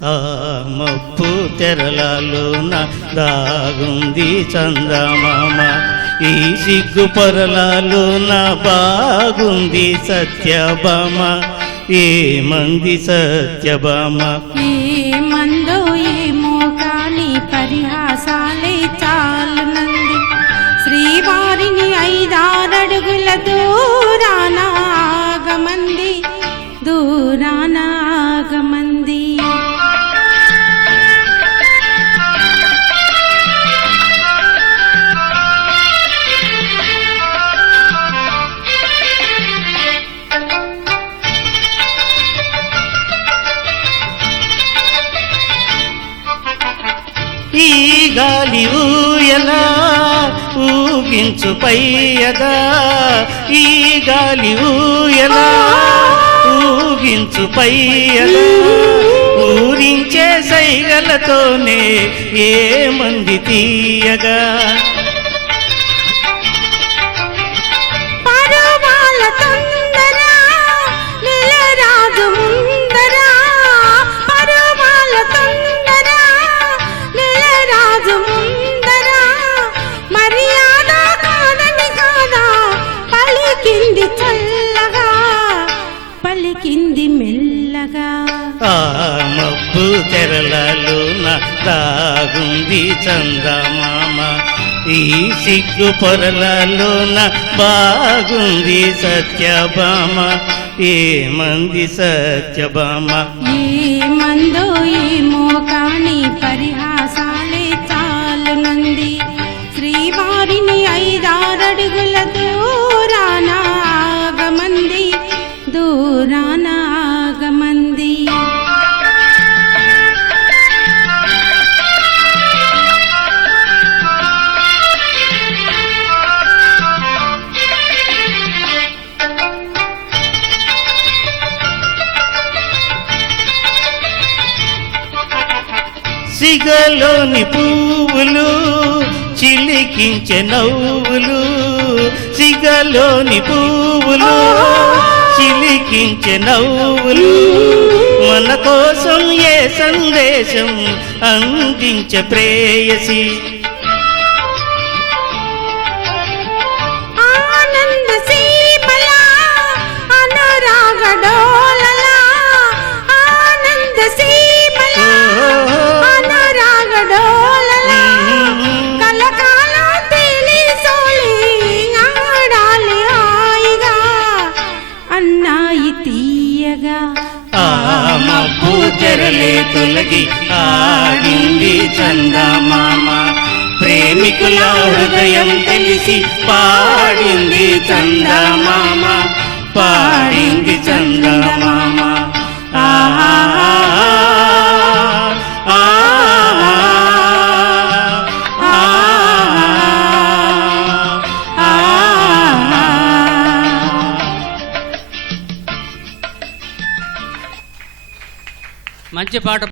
ఆ మబ్బు తెరలలోన దాగుంది చందమామ, ఈ సిగ్గు పొరలలోన బాగుంది సత్యభామ. ఏమంది సత్యభామ? ఏమందో ఏమో కాని పరిహాసాలే చాలునంది. శ్రీవారిని 5-6 అడుగుల దూరాన ఆగమంది, దూరాన ఆగమంది. ఈ గాలి ఊయలా ఊగించు పయ్యదా, ఈ గాలి ఊయలా ఊగించు పయ్యదా. ఊరించే సైగలతోనే ఏమంది తీయగా, పలికింది మెల్లగా. ఆ మబ్బు తెరలలోన దాగుంది చందమామ, ఈ సిగ్గు పొరలలోన బాగుంది సత్యభామ. ఏమంది సత్యభామ? ఏమందో ఏమో కాని పరిహాసాలే చాలునంది. శ్రీవారిని 5-6 అడుగుల దూరాన ఆగమంది, దూరాన ఆగమంది. సిగలోని పువ్వులు చిలికించే నవ్వులు, సిగలోని పువ్వులు చిలికించే నవ్వులు. మన కోసం ఏ సందేశం అందించే ప్రేయసి, ఆనంద సీమల అనురాగ డోలల, ఆనంద సీమల అనురాగ డోలల. కలకాలం తేలి సోలి ఆడాలి హాయిగా, అన్నాయి తీయగా. ఆ మబ్బు తెరలే తొలగి ఆడింది చందమామ, ప్రేమికుల హృదయం తెలిసి పాడింది చందమామ, పాడింది చందమామ. మంచి పాట.